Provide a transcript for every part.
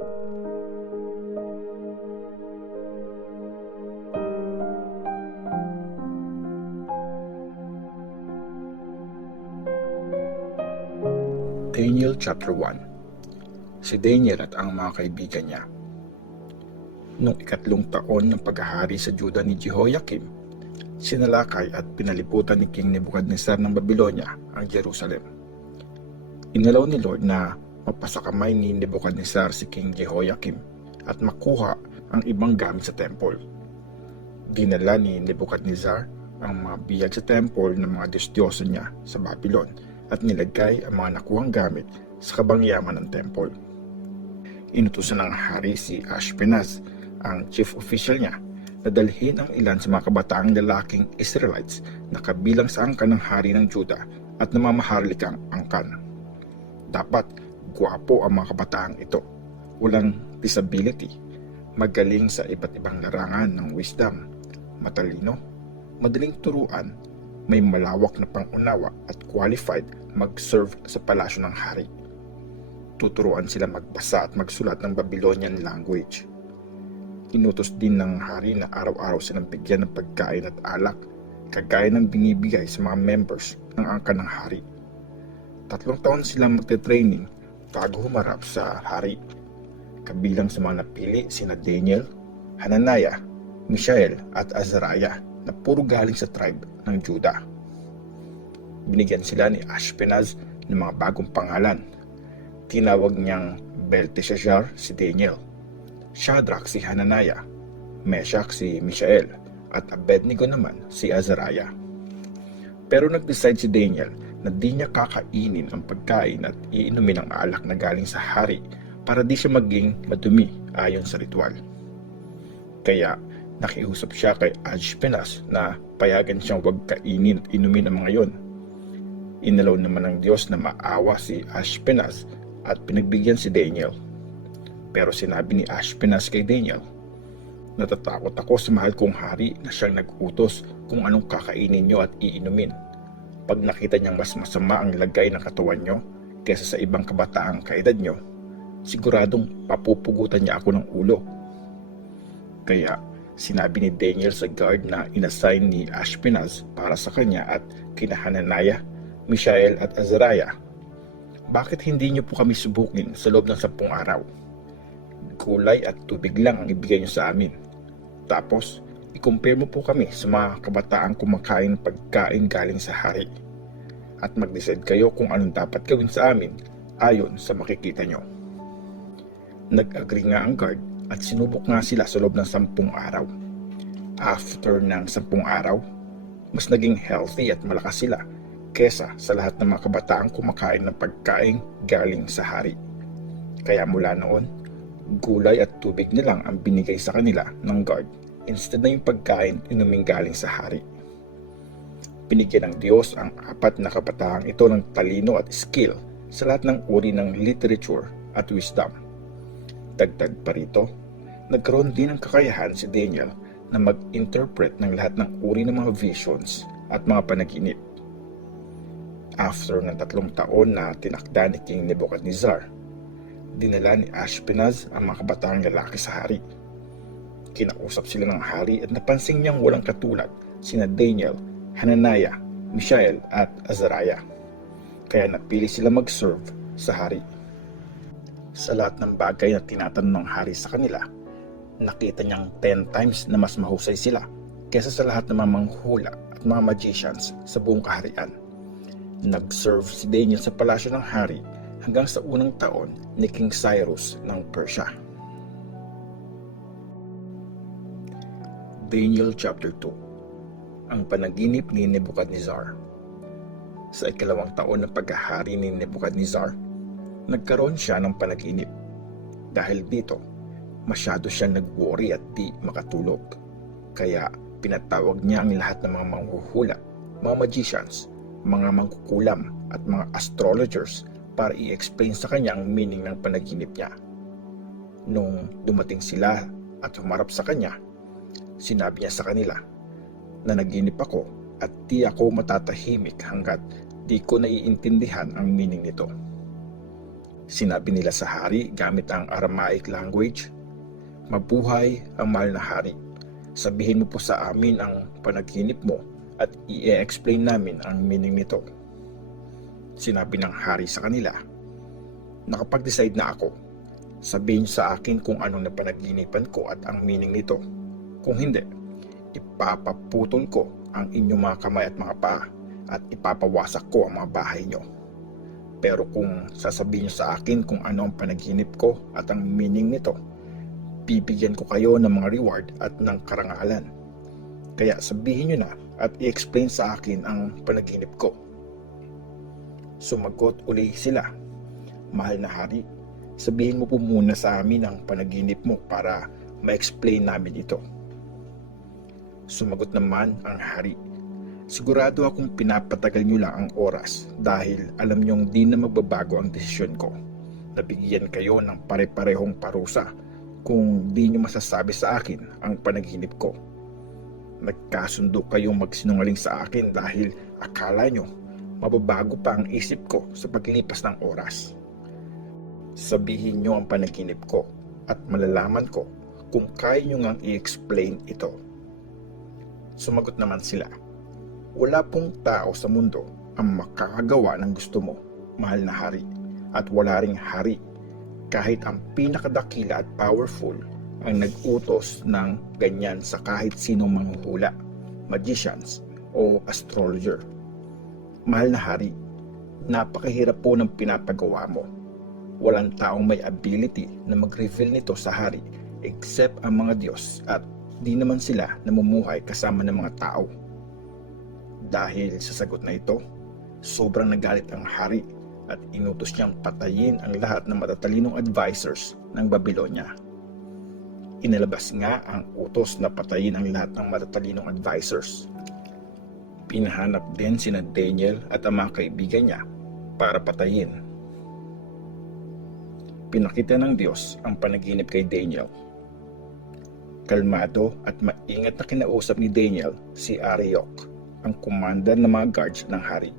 Daniel chapter 1. Si Daniel at ang mga kaibigan niya. Noong 3 taon ng paghahari sa Juda ni Jehoiakim, sinalakay at pinaliputan ni King Nebuchadnezzar ng Babylonia ang Jerusalem. Inalaw ni Lord na mapasakamay ni Nebuchadnezzar si King Jehoiakim at makuha ang ibang gamit sa temple. Dinala ni Nebuchadnezzar ang mga biyag sa temple ng mga Diyos-Diyoso niya sa Babylon at nilagay ang mga nakuhang gamit sa kabangyaman ng temple. Inutusan ng hari si Ashpenaz, ang chief official niya, na dalhin ang ilan sa mga kabataang lalaking Israelites na kabilang sa angkan ng hari ng Juda at namamaharlikang angkan. Dapat gwapo ang mga kabataang ito, walang disability, magaling sa iba't ibang larangan ng wisdom, matalino, madaling turuan, may malawak na pangunawa at qualified mag-serve sa palasyo ng hari. Tuturuan sila magbasa at magsulat ng Babylonian language. Inutos din ng hari na araw-araw silang bigyan ng pagkain at alak, kagaya ng binibigay sa mga members ng angkan ng hari. 3 taon silang magte-training bago humarap sa hari. Kabilang sa mga napili sina Daniel, Hananiah, Mishael at Azariah na puro galing sa tribe ng Juda. Binigyan sila ni Ashpenaz ng mga bagong pangalan. Tinawag niyang Belteshazzar si Daniel, Shadrach si Hananiah, Meshach si Mishael, at Abednego naman si Azariah. Pero nag-decide si Daniel na di niya kakainin ang pagkain at iinumin ang alak na galing sa hari para di siya maging madumi ayon sa ritual. Kaya nakiusap siya kay Ashpenaz na payagan siyang huwag kainin at inumin ang mga yon. Inalaw naman ng Diyos na maawa si Ashpenaz at pinagbigyan si Daniel. Pero sinabi ni Ashpenaz kay Daniel, "Natatakot ako sa mahal kong hari na siyang nag-utos kung anong kakainin niyo at iinumin. Pag nakita niyang mas masama ang lagay ng katawan niyo kaysa sa ibang kabataang kaedad niyo, siguradong papupugutan niya ako ng ulo." Kaya sinabi ni Daniel sa guard na inassign ni Ashpenaz para sa kanya at kina Hananiah, Mishael at Azariah, "Bakit hindi niyo po kami subukin sa loob ng 10 araw? Gulay at tubig lang ang ibigay niyo sa amin. Tapos, i-compare mo po kami sa mga kabataang kumakain pagkain galing sa hari. At mag-decide kayo kung anong dapat gawin sa amin ayon sa makikita niyo." Nag-agree nga ang guard at sinubok nga sila sa loob ng 10 araw. After ng 10 araw, mas naging healthy at malakas sila kesa sa lahat ng mga kabataang kumakain ng pagkain galing sa hari. Kaya mula noon, gulay at tubig na lang ang binigay sa kanila ng guard instead na yung pagkain inuming galing sa hari. Binigyan ng Diyos ang 4 na kabataang ito ng talino at skill sa lahat ng uri ng literature at wisdom. Dagdag pa rito, nagkaroon din ng kakayahan si Daniel na mag-interpret ng lahat ng uri ng mga visions at mga panaginip. After ng 3 taon na tinakda ni King Nebuchadnezzar, dinala ni Ashpenaz ang mga kabataang lalaki sa hari. Kinausap sila ng hari at napansin niyang walang katulad sina Daniel, Hananiah, Mishael at Azariah. Kaya napili sila mag-serve sa hari. Sa lahat ng bagay na tinatanong ng hari sa kanila, nakita niyang 10 times na mas mahusay sila kaysa sa lahat ng mga manghula at mga magicians sa buong kaharian. Nag-serve si Daniel sa palasyo ng hari hanggang sa unang taon ni King Cyrus ng Persia. Daniel chapter 2. Ang panaginip ni Nebuchadnezzar. Sa 2nd taon ng paghahari ni Nebuchadnezzar, nagkaroon siya ng panaginip. Dahil dito, masyado siyang nag-worry at di makatulog. Kaya pinatawag niya ang lahat ng mga manghuhula, mga magicians, mga mangkukulam at mga astrologers para i-explain sa kanya ang meaning ng panaginip niya. Nung dumating sila at humarap sa kanya, sinabi niya sa kanila, "Nanaginip ako at di ako matatahimik hanggat di ko naiintindihan ang meaning nito." Sinabi nila sa hari gamit ang Aramaic language, "Mabuhay ang mahal na hari. Sabihin mo po sa amin ang panaginip mo at i-explain namin ang meaning nito." Sinabi ng hari sa kanila, "Nakapag-decide na ako. Sabihin sa akin kung anong napanaginipan ko at ang meaning nito. Kung hindi, ipapaputol ko ang inyong mga kamay at mga paa at ipapawasak ko ang mga bahay nyo. Pero kung sasabihin nyo sa akin kung ano ang panaginip ko at ang meaning nito, bibigyan ko kayo ng mga reward at ng karangalan. Kaya sabihin nyo na at i-explain sa akin ang panaginip ko." Sumagot uli sila, "Mahal na hari, sabihin mo po muna sa amin ang panaginip mo para ma-explain namin ito." Sumagot naman ang hari, "Sigurado akong pinapatagal nyo lang ang oras dahil alam nyong di na magbabago ang desisyon ko. Nabigyan kayo ng pare-parehong parusa kung di nyo masasabi sa akin ang panaginip ko. Nagkasundo kayong magsinungaling sa akin dahil akala nyo mababago pa ang isip ko sa paglipas ng oras. Sabihin nyo ang panaginip ko at malalaman ko kung kaya nyo ngang i-explain ito." Sumagot naman sila, "Wala pong tao sa mundo ang makakagawa ng gusto mo, mahal na hari, at wala ring hari, kahit ang pinakadakila at powerful ang nag-utos ng ganyan sa kahit sinong manghuhula, magicians o astrologer. Mahal na hari, napakahirap po ng pinapagawa mo. Walang taong may ability na mag-reveal nito sa hari except ang mga Diyos at di naman sila namumuhay kasama ng mga tao." Dahil sa sagot na ito, sobrang nagalit ang hari at inutos niyang patayin ang lahat ng matatalinong advisors ng Babylonia. Inalabas nga ang utos na patayin ang lahat ng matatalinong advisors. Pinahanap din sina Daniel at ang mga kaibigan niya para patayin. Pinakita ng Diyos ang panaginip kay Daniel. Kalmado at maingat na kinausap ni Daniel si Arioch, ang commander ng mga guards ng hari.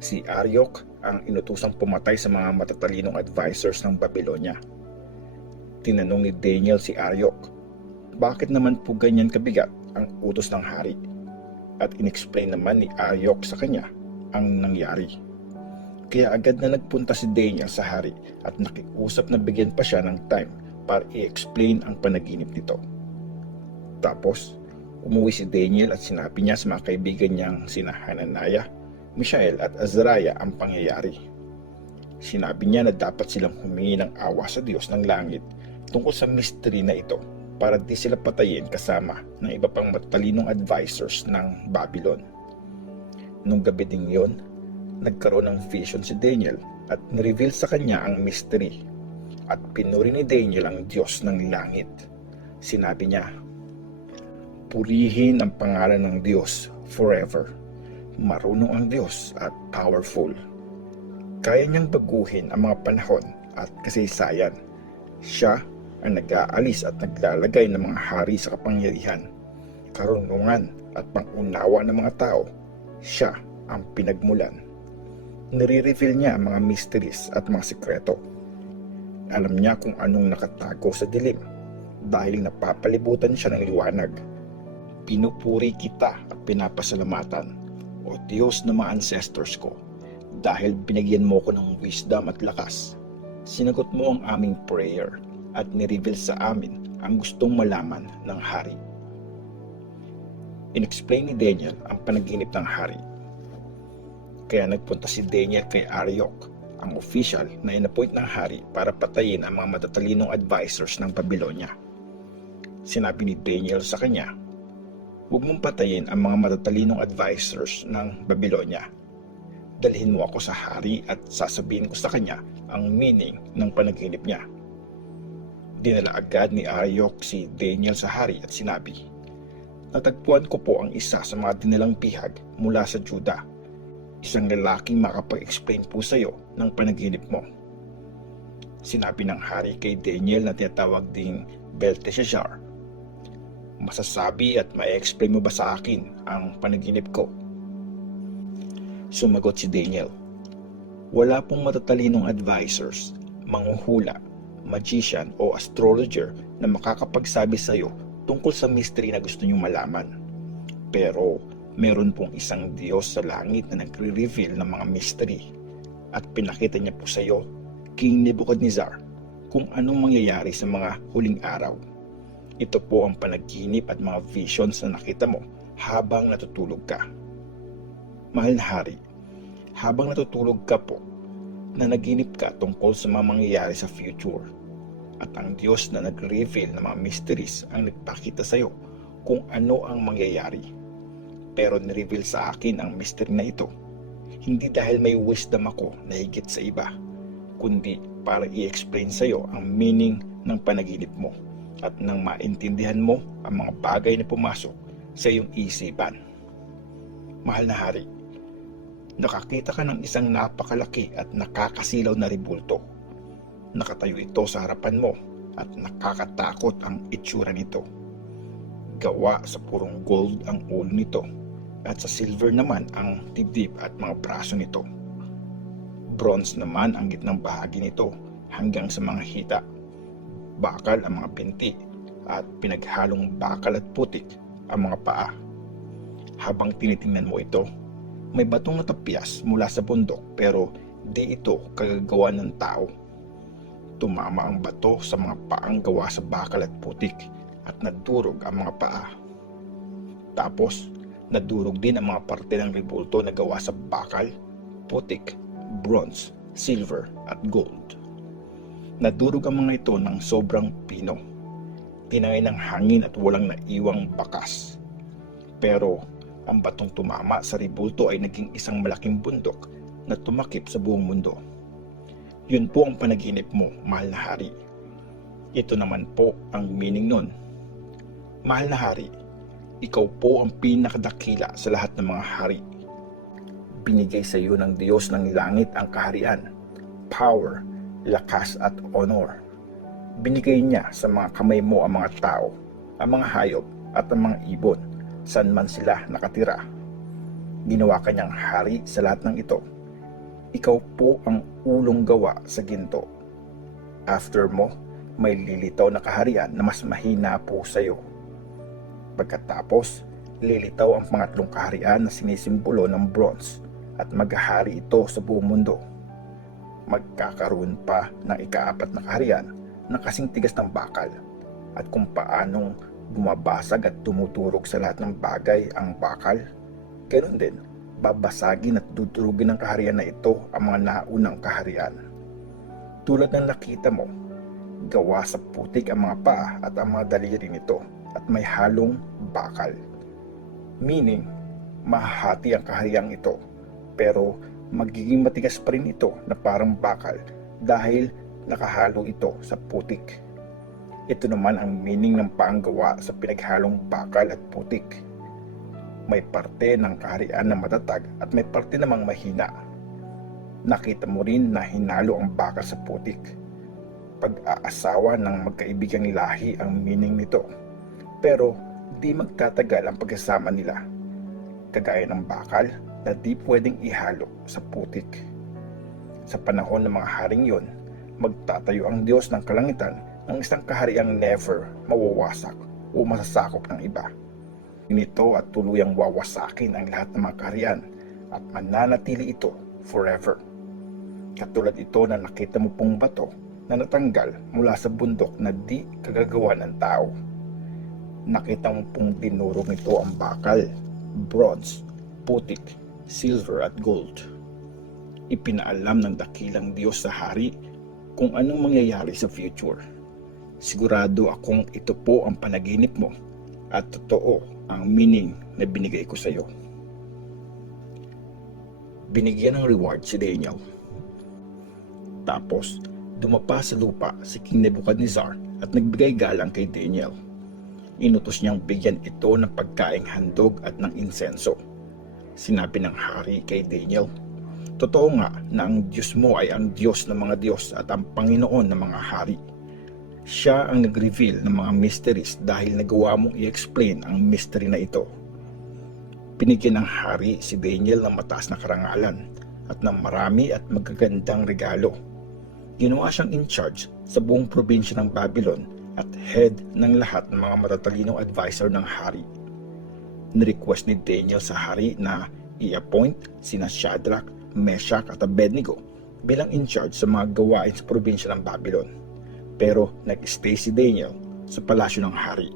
Si Arioch ang inutusang pumatay sa mga matatalinong advisors ng Babylonia. Tinanong ni Daniel si Arioch, bakit naman po ganyan kabigat ang utos ng hari? At inexplain naman ni Arioch sa kanya ang nangyari. Kaya agad na nagpunta si Daniel sa hari at nakiusap na bigyan pa siya ng time para i-explain ang panaginip nito. Tapos, umuwi si Daniel at sinabi niya sa mga kaibigan niyang sina Hananiah, Mishael at Azariah ang pangyayari. Sinabi niya na dapat silang humingi ng awa sa Diyos ng langit tungkol sa mystery na ito para di sila patayin kasama ng iba pang matalinong advisors ng Babylon. Nung gabi ding yon, nagkaroon ng vision si Daniel at nireveal sa kanya ang mystery at pinuri ni Daniel ang Diyos ng langit. Sinabi niya, "Purihin ang pangalan ng Diyos forever. Marunong ang Diyos at powerful. Kaya niyang baguhin ang mga panahon at kasaysayan. Siya ang nag-aalis at naglalagay ng mga hari sa kapangyarihan, karunungan at pangunawa ng mga tao. Siya ang pinagmulan. Nire-reveal niya ang mga mysteries at mga sikreto. Alam niya kung anong nakatago sa dilim dahil napapalibutan siya ng liwanag. Pinupuri kita at pinapasalamatan, O Diyos ng mga ancestors ko, dahil binigyan mo ko ng wisdom at lakas. Sinagot mo ang aming prayer at nireveal sa amin ang gustong malaman ng hari." Inexplain ni Daniel ang panaginip ng hari. Kaya nagpunta si Daniel kay Arioch, ang official na inappoint ng hari para patayin ang mga matatalinong advisors ng Babylonia. Sinabi ni Daniel sa kanya, "Huwag mong patayin ang mga matatalinong advisors ng Babylonia. Dalhin mo ako sa hari at sasabihin ko sa kanya ang meaning ng panaginip niya." Dinala agad ni Arioch si Daniel sa hari at sinabi, "Natagpuan ko po ang isa sa mga dinalang bihag mula sa Juda. Isang lalaking makapag-explain po sa iyo ng panaginip mo." Sinabi ng hari kay Daniel na tinatawag ding Belteshazzar, "Masasabi at ma-explain mo ba sa akin ang panaginip ko?" Sumagot si Daniel, "Wala pong matatalinong advisors manghuhula, magician o astrologer na makakapagsabi sa iyo tungkol sa mystery na gusto niyong malaman. Pero meron pong isang Diyos sa langit na nagre-reveal ng mga mystery at pinakita niya po sa iyo, King Nebuchadnezzar, kung anong mangyayari sa mga huling araw. Ito po ang panaginip at mga visions na nakita mo habang natutulog ka. Mahal na hari, habang natutulog ka po, nanaginip ka tungkol sa mga mangyayari sa future. At ang Diyos na nag-reveal ng mga mysteries ang nagpakita sa iyo kung ano ang mangyayari. Pero nireveal sa akin ang mystery na ito, hindi dahil may wisdom ako na higit sa iba, kundi para i-explain sa iyo ang meaning ng panaginip mo at nang maintindihan mo ang mga bagay na pumasok sa iyong isipan. Mahal na hari, nakakita ka ng isang napakalaki at nakakasilaw na ribulto. Nakatayo ito sa harapan mo at nakakatakot ang itsura nito. Gawa sa purong gold ang ulo nito at sa silver naman ang dibdib at mga braso nito. Bronze naman ang gitnang bahagi nito hanggang sa mga hita. Bakal ang mga binti at pinaghalong bakal at putik ang mga paa. Habang tinitingnan mo ito, may batong natapyas mula sa bundok pero di ito kagagawa ng tao. Tumama ang bato sa mga paang gawa sa bakal at putik at nadurog ang mga paa. Tapos, nadurog din ang mga parte ng ribulto na gawa sa bakal, putik, bronze, silver at gold. Nadurog ang mga ito ng sobrang pino. Tinangay ng hangin at walang naiwang bakas. Pero ang batong tumama sa ribulto ay naging isang malaking bundok na tumakip sa buong mundo. Yun po ang panaginip mo, mahal na hari. Ito naman po ang meaning nun. Mahal na hari, ikaw po ang pinakadakila sa lahat ng mga hari. Binigay sa iyo ng Diyos ng langit ang kaharian, power, lakas at honor. Binigay niya sa mga kamay mo ang mga tao, ang mga hayop at ang mga ibon, saan man sila nakatira. Ginawa kanyang hari sa lahat ng ito. Ikaw po ang ulong gawa sa ginto. After mo, may lilitaw na kaharian na mas mahina po sa iyo. Pagkatapos, lilitaw ang pangatlong kaharian na sinisimbolo ng bronze at maghahari ito sa buong mundo. Magkakaroon pa ng ika-4 na kaharian na kasing tigas ng bakal at kung paanong bumabasag at tumuturog sa lahat ng bagay ang bakal, ganoon din, babasagin at dudurugin ng kaharian na ito ang mga naunang kaharian. Tulad ng nakita mo, gawa sa putik ang mga paa at ang mga daliri nito at may halong bakal. Meaning, mahahati ang kahariang ito, pero magiging matigas pa rin ito na parang bakal dahil nakahalo ito sa putik. Ito naman ang meaning ng paanggawa sa pinaghalong bakal at putik. May parte ng kaharian na matatag at may parte namang mahina. Nakita mo rin na hinalo ang bakal sa putik. Pag-aasawa ng magkaibigang lahi ang meaning nito. Pero di magtatagal ang pagkasama nila. Kagaya ng bakal na di pwedeng ihalo sa putik. Sa panahon ng mga haring yon, magtatayo ang Diyos ng kalangitan ng isang kahariang never mawawasak o masasakop ng iba. Nito at tuluyang wawasakin ang lahat ng mga kaharian at mananatili ito forever. Katulad ito na nakita mo pong bato na natanggal mula sa bundok na di kagagawa ng tao. Nakita mo pong dinurog nito ang bakal, bronze, putik, silver at gold. Ipinaalam ng dakilang Diyos sa hari kung anong mangyayari sa future. Sigurado akong ito po ang panaginip mo at totoo ang meaning na binigay ko sa iyo. Binigyan ng reward si Daniel. Tapos, dumapa sa lupa si King Nebuchadnezzar at nagbigay galang kay Daniel. Inutos niyang bigyan ito ng pagkaing handog at ng insenso. Sinabi ng hari kay Daniel, "Totoo nga na ang Diyos mo ay ang Diyos ng mga Diyos at ang Panginoon ng mga hari. Siya ang nag-reveal ng mga mysteries dahil nagawa mong i-explain ang mystery na ito." Binigyan ng hari si Daniel ng mataas na karangalan at ng marami at magagandang regalo. Ginawa siyang in charge sa buong probinsya ng Babylon at head ng lahat ng mga matatalinong advisor ng hari. Nirequest ni Daniel sa hari na i-appoint sina Shadrach, Meshach at Abednego bilang in charge sa mga gawain sa probinsya ng Babylon. Pero nag-stay si Daniel sa palasyo ng hari.